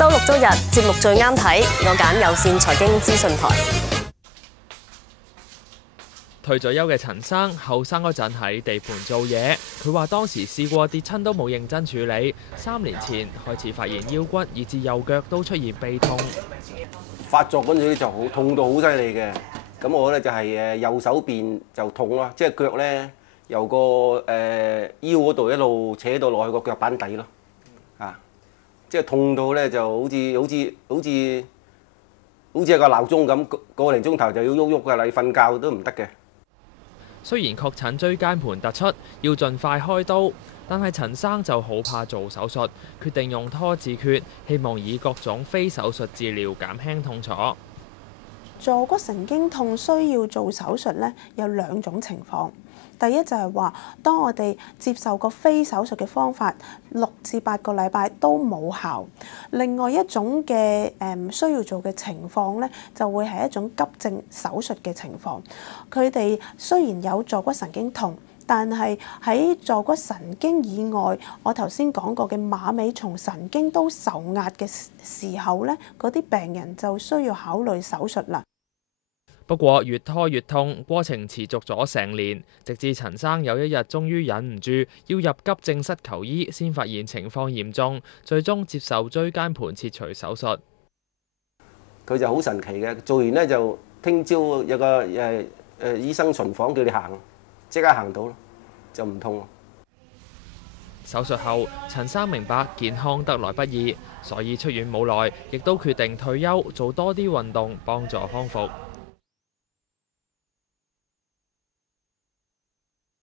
周六周日節目最啱睇，我揀有線財經資訊台。退咗休嘅陳生，後生嗰陣喺地盤做嘢，佢話當時試過跌親都冇認真處理，3年前開始發現腰骨以至右腳都出現痹痛。發作嗰陣時就好痛到好犀利嘅，咁我咧就係右手邊就痛咯，即係腳咧由個腰嗰度一路扯到落去個腳板底咯，即係痛到咧就好似係個鬧鐘咁，個零鐘頭就要喐喐㗎，你瞓覺都唔得嘅。雖然確診椎間盤突出，要盡快開刀，但係陳生就好怕做手術，決定用拖字訣，希望以各種非手術治療減輕痛楚。坐骨神經痛需要做手術咧，有2種情況。第一就係話，當我哋接受個非手術嘅方法6至8個禮拜都冇效。另外一種嘅需要做嘅情況咧，就會係一種急症手術嘅情況。佢哋雖然有坐骨神經痛，但係喺坐骨神經以外，我頭先講過嘅馬尾松神經都受壓嘅時候咧，嗰啲病人就需要考慮手術啦。不過越拖越痛，過程持續咗成年，直至陳生有一日終於忍唔住要入急症室求醫，先發現情況嚴重，最終接受椎間盤切除手術。佢就好神奇嘅，做完咧就聽朝有個醫生巡房叫你行，即刻行到咯，就唔痛。手術後，陳生明白健康得來不易，所以出院冇耐，亦都決定退休，做多啲運動幫助康復。